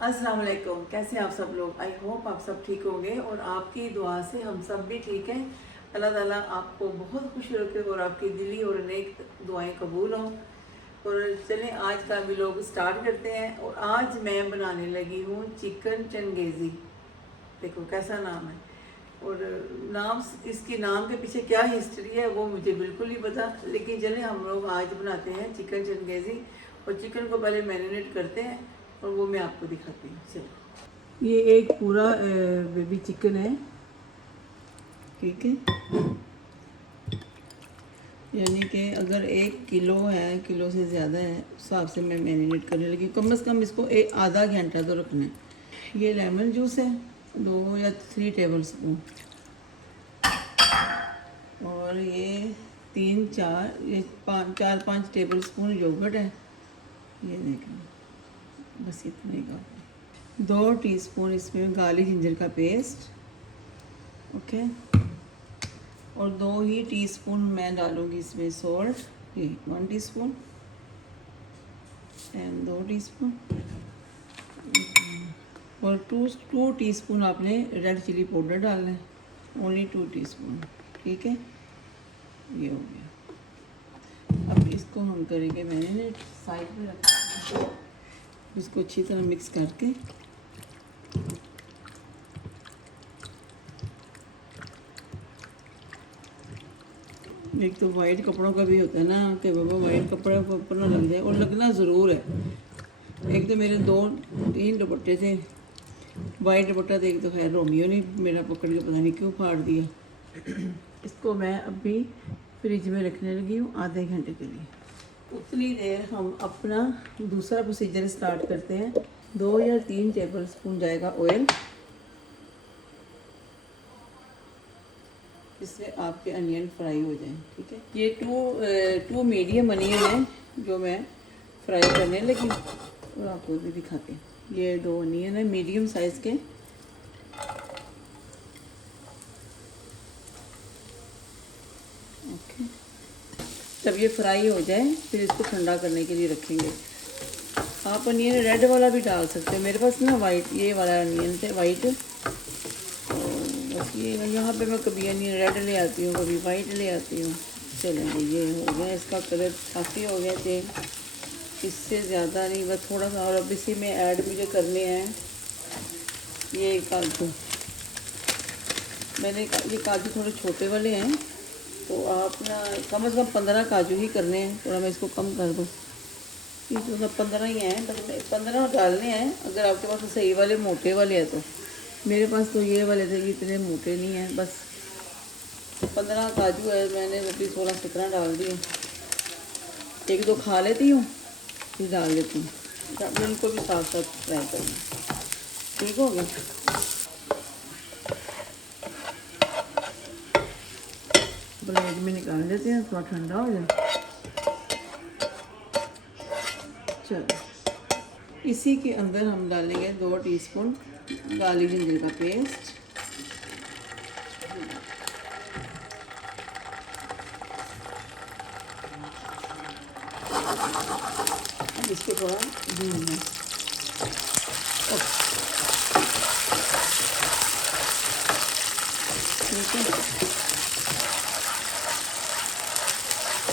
अस्सलाम वालेकुम। कैसे हैं आप सब लोग? आई होप आप सब ठीक होंगे और आपकी दुआ से हम सब भी ठीक हैं। अल्लाह ताला आपको बहुत खुश रखे और आपकी दिली और नेक दुआएं कबूल हों। और चलें आज का भी लोग स्टार्ट करते हैं। और आज मैं बनाने लगी हूँ चिकन चंगेज़ी। देखो कैसा नाम है। और नाम, इसके नाम के पीछे क्या हिस्ट्री है वो मुझे बिल्कुल नहीं पता, लेकिन चलें हम लोग आज बनाते हैं चिकन चंगेज़ी। और चिकन को पहले मैरिनेट करते हैं और वो मैं आपको दिखाती हूँ। चलो, ये एक पूरा बेबी चिकन है, ठीक है। यानी कि अगर 1 किलो है, किलो से ज़्यादा है, उस हिसाब से मैं मैरिनेट करने लगी। कम से कम इसको आधा घंटा तो रखना है। ये लेमन जूस है 2 या 3 टेबल स्पून। और ये 3-4 ये 4-5 टेबल स्पून योगर्ट है। ये देखें, बस इतना ही का। 2 टीस्पून इसमें गार्लिक जिंजर का पेस्ट, ओके। और 2 ही टीस्पून मैं डालूँगी इसमें सॉल्ट, ये 1 टीस्पून एंड 2 टीस्पून। और 2 टीस्पून आपने रेड चिली पाउडर डालना है, ओनली 2 टीस्पून, ठीक है। ये हो गया। अब इसको हम करेंगे मैरिनेट, साइड में रखेंगे। इसको अच्छी तरह मिक्स करके एक तो वाइट कपड़ों का भी होता है ना कि बाबा वाइट कपड़े को ऊपर ना लग जाए, और लगना ज़रूर है। एक तो मेरे 2-3 दुपट्टे थे, वाइट दुपट्टा तो एक तो खैर रोमियो ने मेरा पकड़ के पता नहीं क्यों फाड़ दिया। इसको मैं अभी फ्रिज में रखने लगी हूँ आधे घंटे के लिए। उतनी देर हम अपना दूसरा प्रोसीजर स्टार्ट करते हैं। 2 या 3 टेबल स्पून जाएगा ऑयल। इससे आपके अनियन फ्राई हो जाएं, ठीक है। ये 2 मीडियम अनियन है जो मैं फ्राई करने लगी, और आपको भी दिखाते हैं। ये 2 अनियन है मीडियम साइज़ के। ओके, जब ये फ्राई हो जाए फिर इसको ठंडा करने के लिए रखेंगे। आप अनियन रेड वाला भी डाल सकते हैं। मेरे पास ना वाइट ये वाला अनियन थे, वाइट। बस ये यहाँ पे मैं कभी अनियन रेड ले आती हूँ, कभी वाइट ले आती हूँ। चलेंगे, ये हो गया, इसका कलर काफ़ी हो गया चेंज, इससे ज़्यादा नहीं, बस थोड़ा सा। और अब इसी में ऐड मुझे करने हैं ये काजू। मैंने ये काजू थोड़े छोटे वाले हैं, तो आप ना कम से कम 15 काजू ही करने हैं। थोड़ा मैं इसको कम कर दूँ, ये तो 15 ही हैं, बस 15 डालने हैं। अगर आपके पास सही वाले मोटे वाले हैं तो। मेरे पास तो ये वाले थे, इतने मोटे नहीं हैं। बस 15 काजू है, मैंने अभी 16-17 डाल दिए। 1-2 खा लेती हूँ, फिर डाल देती हूँ। मैं इनको भी साथ साथ फ्राई करूँगी, ठीक हो गया। प्लेट में निकाल देते हैं, थोड़ा ठंडा हो जाए। चलो, इसी के अंदर हम डालेंगे 2 टीस्पून गार्लिक जिंजर का पेस्ट। इसको थोड़ा भूनना, ठीक है।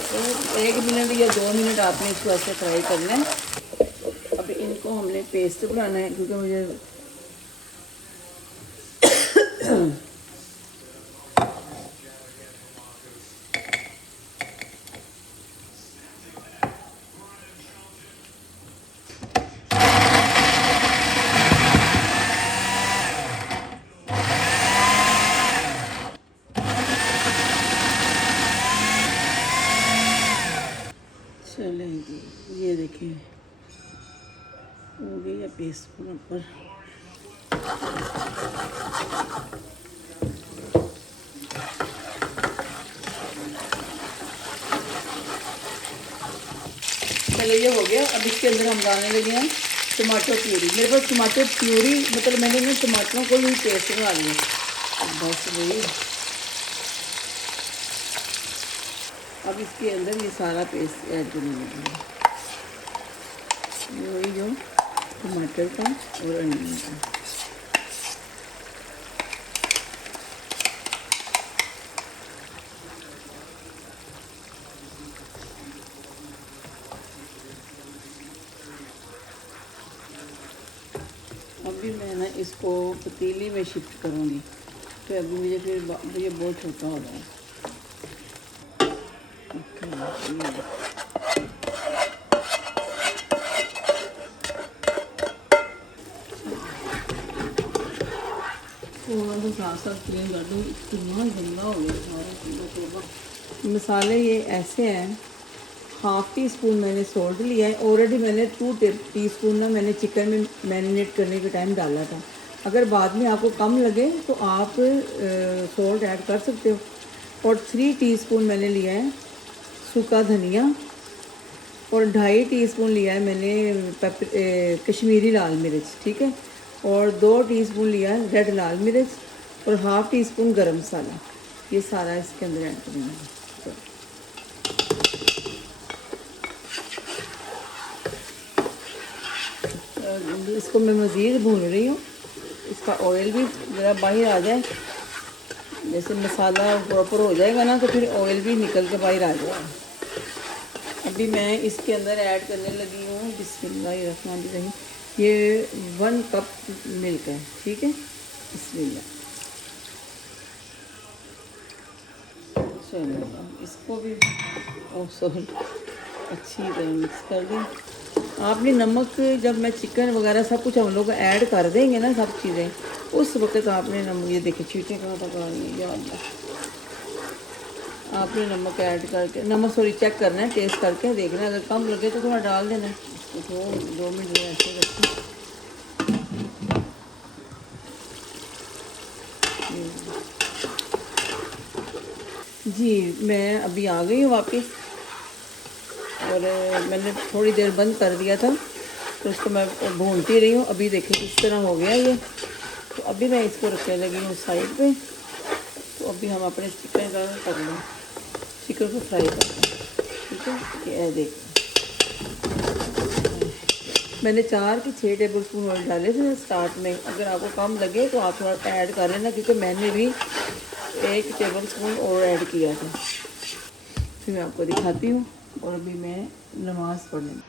तो 1 मिनट या 2 मिनट आपने इसको ऐसे फ्राई करना है। अब इनको हमने पेस्ट बनाना है, क्योंकि मुझे चलेंगे। ये देखिए हो गई है पेस्ट पूरा ऊपर। चलो, ये हो गया। अब इसके अंदर हम डालने लगे हैं टमाटो प्यूरी। मेरे पास टमाटो प्यूरी, मतलब मैंने इन टमाटरों को ही पेस्ट बना लिया। बस वही, अब इसके अंदर ये सारा पेस्ट ऐड करने लगे, वही जो टमाटर का और अनियन का। अभी मैं ना इसको पतीली में शिफ्ट करूँगी, तो अभी मुझे फिर ये बहुत छोटा हो रहा है। थोड़ा सा साथ साथ क्लीन कर दूँ, इतना गंदा हो गया सारा। मसाले ये ऐसे हैं, हाफ़ टी स्पून मैंने सॉल्ट लिया है। ऑलरेडी मैंने 2 टीस्पून ना मैंने चिकन में मैरिनेट करने के टाइम डाला था। अगर बाद में आपको कम लगे तो आप सॉल्ट ऐड कर सकते हो। और 3 टीस्पून मैंने लिया है सूखा धनिया, और 2.5 टीस्पून लिया है मैंने कश्मीरी लाल मिर्च, ठीक है। और 2 टीस्पून लिया है रेड लाल मिर्च, और हाफ़ टी स्पून गरम मसाला। ये सारा इसके अंदर ऐड करेंगे। इसको मैं मज़ीद भून रही हूँ, इसका ऑयल भी ज़रा बाहर आ जाए। जैसे मसाला प्रॉपर हो जाएगा ना तो फिर ऑयल भी निकल के बाहर आ जाएगा। अभी मैं इसके अंदर ऐड करने लगी हूँ बिस्मिल्लाहिर्रहमानिर्रहीम, ये 1 कप मिल्क है, ठीक है। बिस्मिल्लाह। चलो इसको भी अच्छी तरह मिक्स कर दें। आपने नमक, जब मैं चिकन वगैरह सब कुछ हम लोग ऐड कर देंगे ना सब चीज़ें, उस वक्त आपने नमक, ये देखिए चीटें कहाँ तक आ रही है, या अल्लाह। आपने नमक ऐड करके, नमक सॉरी चेक करना है, टेस्ट करके देखना है। अगर कम लगे तो थोड़ा डाल देना है। इसको 2 मिनट ऐसे रखें। जी मैं अभी आ गई हूँ वापस, और मैंने थोड़ी देर बंद कर दिया था, तो उसको मैं भूनती रही हूँ। अभी देखिए इस तरह हो गया ये। तो अभी मैं इसको रखने लगी हूँ साइड पे। तो अभी हम अपने चिकन का कर लें, चिकन को फ्राई कर लें, ठीक है। ये देखिए मैंने 4 कि 6 टेबल स्पून ऑयल डाले थे स्टार्ट में। अगर आपको कम लगे तो आप थोड़ा ऐड कर लेना, क्योंकि मैंने भी 1 टेबल स्पून और ऐड किया था। फिर मैं आपको दिखाती हूँ। और अभी मैं नमाज़ पढ़ लूँ।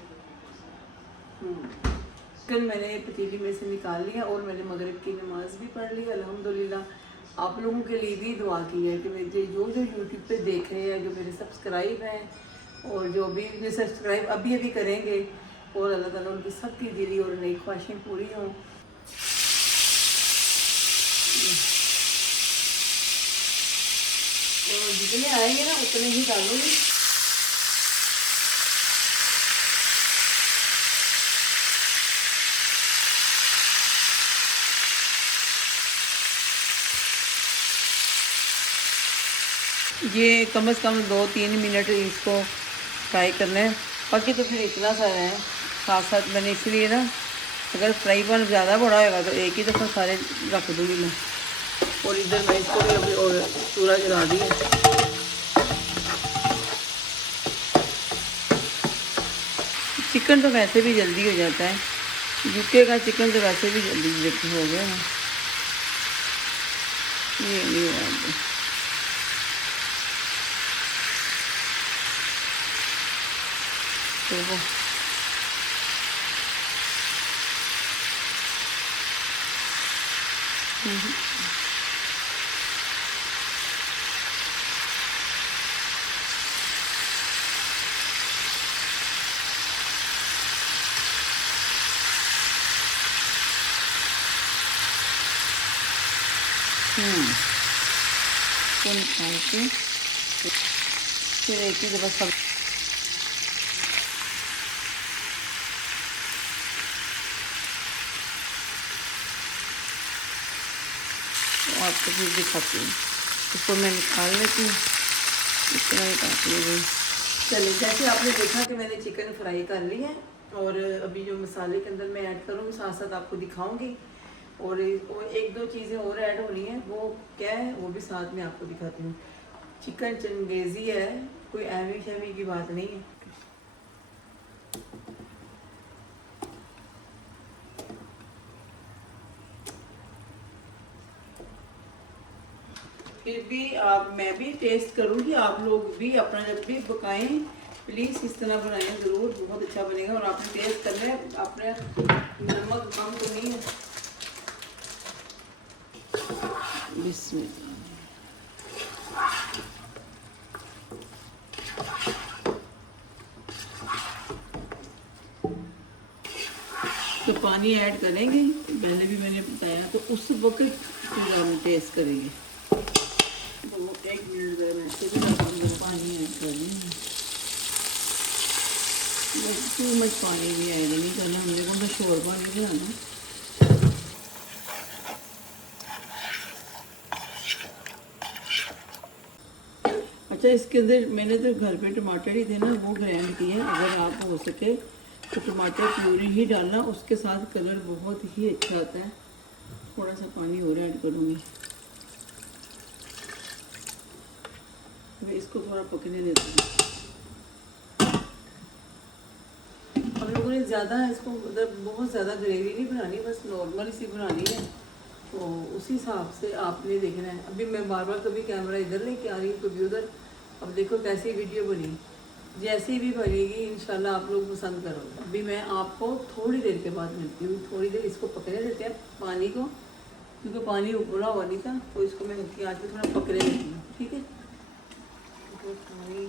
चिकन मैंने पतीली में से निकाल लिया, और मैंने मगरिब की नमाज़ भी पढ़ ली अल्हम्दुलिल्लाह। आप लोगों के लिए भी दुआ की है कि मुझे जो यूट्यूब पे देख रहे हैं, जो मेरे सब्सक्राइब हैं, और जो भी मुझे सब्सक्राइब अभी अभी करेंगे, और अल्लाह ताला उनकी सबकी दिली और नई ख्वाहिशें पूरी हों। और जितने आएंगे ना उतने ही डालूंगी। ये कम से कम 2-3 मिनट इसको फ्राई करना है। बाकी तो फिर इतना सा है, साथ साथ मैंने इसलिए ना, अगर फ्राई पैन ज़्यादा बड़ा होगा तो एक ही दफ़ा सारे रख दूँगी मैं। और इधर मैं इसको भी अभी और चूल्हा जला दी है। चिकन तो वैसे भी जल्दी हो जाता है, यूके का चिकन तो वैसे भी जल्दी हो गया है। ये नहीं हुआ तो वो को निकाल के फिर एक ही दफ़ा सब आपको फिर दिखाती हूँ। इसको मैं निकाल लेती हूँ, इतना ही काट ली। चलिए, जैसे आपने देखा कि मैंने चिकन फ्राई कर ली है, और अभी जो मसाले के अंदर मैं ऐड करूँगी साथ साथ आपको दिखाऊंगी। और 1-2 चीज़ें और ऐड होनी है, वो क्या है वो भी साथ में आपको दिखाती हूँ। चिकन चंगेज़ी है, कोई एवी शैवी की बात नहीं है। फिर भी मैं भी टेस्ट करूँगी, आप लोग भी अपना जब भी पकाएं प्लीज़ इस तरह बनाएं ज़रूर, बहुत अच्छा बनेगा। और आपने टेस्ट कर लिया, आपने नमक कम तो नहीं है। बिस्मिल्लाह। तो पानी ऐड करेंगे, पहले भी मैंने बताया, तो उस वक्त फिर हम टेस्ट करेंगे। तो 1 मिनट गए वैसे भी हम पानी ऐड कर लेंगे। टू मच पानी भी ऐड नहीं करना, हमने को तो शोरबा नहीं बनाना। अच्छा, इसके अंदर मैंने तो घर पे टमाटर ही थे ना, वो ग्राइंड किए। अगर आप हो सके तो टमाटर प्यूरी ही डालना, उसके साथ कलर बहुत ही अच्छा आता है। थोड़ा सा पानी और ऐड करूँगी, मैं इसको थोड़ा पकने देती हूँ। हम लोगों ने ज़्यादा इसको मतलब बहुत ज़्यादा ग्रेवी नहीं बनानी, बस नॉर्मल सी बनानी है, तो उसी हिसाब से आपने देखना है। अभी मैं बार बार कभी कैमरा इधर लेके आ रही हूँ, कभी उधर। अब देखो कैसी वीडियो बनी, जैसी भी बनेगी इंशाल्लाह आप लोग पसंद करोगे। अभी मैं आपको थोड़ी देर के बाद मिलती हूँ, थोड़ी देर इसको पकने देते हैं पानी को, क्योंकि पानी उबला हुआ नहीं था, तो इसको मैं हल्की आंच पे थोड़ा पकने देती हूँ, ठीक है। तो पानी,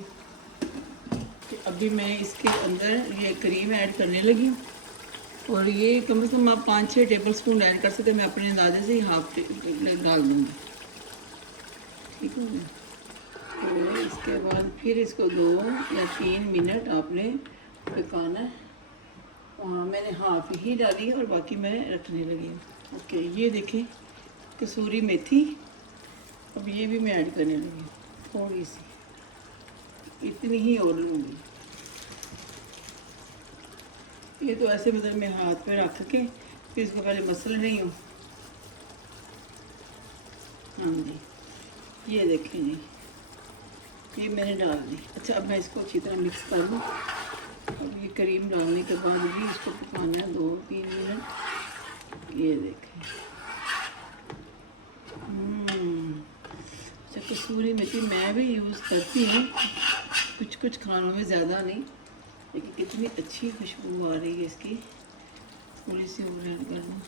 अभी मैं इसके अंदर ये क्रीम ऐड करने लगी हूँ, और ये कम से कम आप 5-6 टेबल स्पून ऐड कर सकते हैं। मैं अपने अंदाजे से ही हाफ डाल दूँगी, ठीक है। तो इसके बाद फिर इसको 2 या 3 मिनट आपने पकाना है। मैंने हाफ ही डाली और बाकी मैं रखने लगी हूँ। ओके, ये देखें कसूरी मेथी, अब ये भी मैं ऐड करने लगी हूँ, थोड़ी सी, इतनी ही और लूँगी। ये तो ऐसे मतलब मैं हाथ पे रख के फिर इसको पहले मसल रही हूँ। हाँ जी, ये देखें जी, ये मैंने डाल दी। अच्छा, अब मैं इसको अच्छी तरह मिक्स कर लूँ। अब ये क्रीम डालने के बाद भी इसको पकाना है 2-3 मिनट। ये देखें, अच्छा, कसूरी मेथी मैं भी यूज़ करती हूँ कुछ कुछ खानों में, ज़्यादा नहीं, लेकिन कितनी अच्छी खुशबू आ रही है इसकी। थोड़ी सी और ऐड कर दूँ।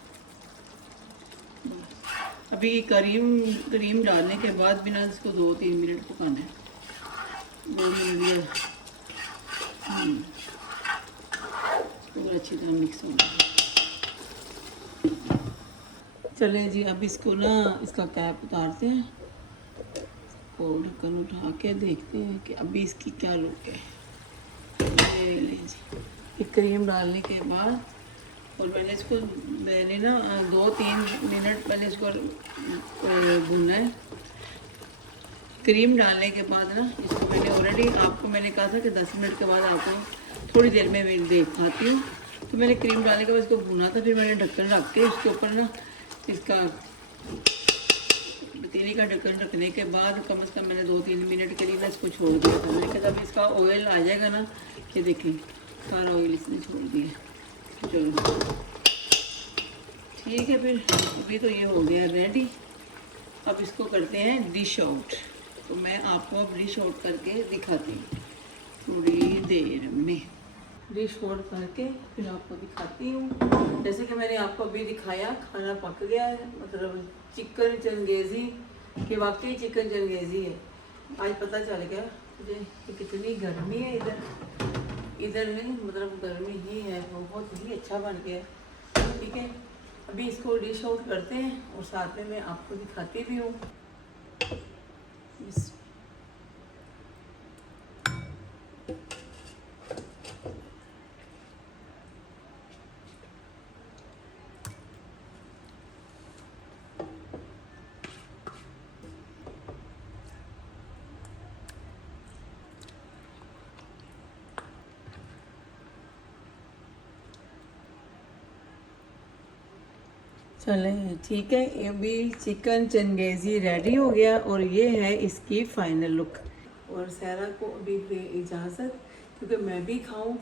अभी क्रीम डालने के बाद बिना इसको 2-3 मिनट पकाना है। 2 मिनट पूरा अच्छी तरह मिक्स होगा। चलें जी, अब इसको ना इसका कैप उतारते हैं और ढक्कन उठा के देखते हैं कि अभी इसकी क्या लुक है। ये लें जी, ये क्रीम डालने के बाद, और मैंने ना 2-3 मिनट पहले इसको भूना है। क्रीम डालने के बाद ना इसको मैंने ऑलरेडी आपको मैंने कहा था कि 10 मिनट के बाद आपको थोड़ी देर में मैं दिखाती हूँ। तो मैंने क्रीम डालने के बाद इसको भुना था, फिर मैंने ढक्कन रख के उसके ऊपर ना इसका पतीली का ढक्कन रखने के बाद कम से कम मैंने 2-3 मिनट के लिए ना इसको छोड़ दिया था। मैंने कहा जब इसका ऑयल आ जाएगा ना, ये देखें सारा ऑयल इसने छोड़ दिया। चलो ठीक है, फिर अभी तो ये हो गया रेडी। अब इसको करते हैं डिश आउट। तो मैं आपको अब डिश आउट करके दिखाती हूँ थोड़ी देर में। डिश आउट करके फिर आपको दिखाती हूँ। जैसे कि मैंने आपको अभी दिखाया, खाना पक गया है, मतलब चिकन चंगेज़ी कि वाकई चिकन चंगेज़ी है। आज पता चल गया मुझे कि कितनी गर्मी है इधर नहीं, मतलब गर्मी ही है, बहुत ही अच्छा बन गया। ठीक है, अभी इसको डिश आउट करते हैं और साथ में मैं आपको दिखाती भी हूँ। चलें ठीक है, ये भी चिकन चंगेज़ी रेडी हो गया और ये है इसकी फ़ाइनल लुक। और सहरा को अभी इजाज़त, क्योंकि मैं भी खाऊं।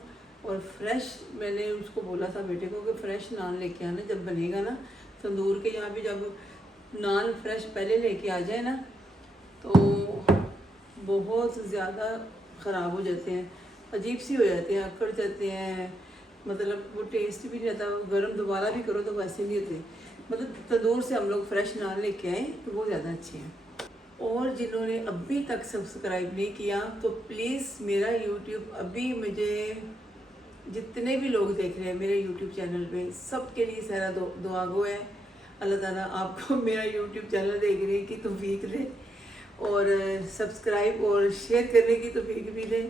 और फ्रेश मैंने उसको बोला था बेटे को कि फ़्रेश नान लेके आना जब बनेगा ना तंदूर के यहाँ भी, जब नान फ्रेश पहले लेके आ जाए ना तो बहुत ज़्यादा ख़राब हो जाते हैं, अजीब सी हो जाते हैं, अकड़ जाते हैं, मतलब वो टेस्ट भी नहीं आता। गर्म दोबारा भी करो तो वैसे नहीं होते। मतलब तंदूर से हम लोग फ्रेश नान लेके आए तो वो ज़्यादा अच्छे हैं। और जिन्होंने अभी तक सब्सक्राइब नहीं किया तो प्लीज़ मेरा यूट्यूब, अभी मुझे जितने भी लोग देख रहे हैं मेरे यूट्यूब चैनल पे, सबके लिए सारा दुआ गो है। अल्लाह ताला आपको मेरा यूट्यूब चैनल देखने की तौफीक दे और सब्सक्राइब और शेयर करने की तौफीक भी दे।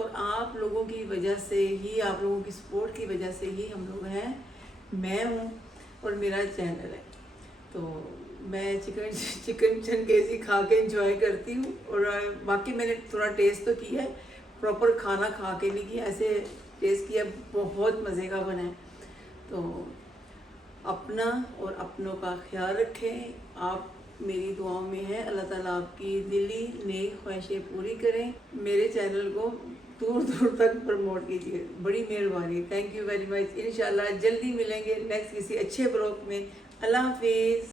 और आप लोगों की वजह से ही, आप लोगों की सपोर्ट की वजह से ही हम लोग हैं, मैं हूँ और मेरा चैनल है। तो मैं चिकन चंगेज़ी खा के इंजॉय करती हूँ। और बाकी मैंने थोड़ा टेस्ट तो किया है, प्रॉपर खाना खा के नहीं किया, ऐसे टेस्ट किया, बहुत मज़े का बना है। तो अपना और अपनों का ख्याल रखें। आप मेरी दुआओं में है, अल्लाह ताला आपकी दिली नेक ख्वाहिशें पूरी करें। मेरे चैनल को दूर दूर तक प्रमोट कीजिए, बड़ी मेहरबानी। Thank you very much. इंशाल्लाह जल्दी मिलेंगे नेक्स्ट किसी अच्छे ब्लॉग में। अल्लाह हाफिज़।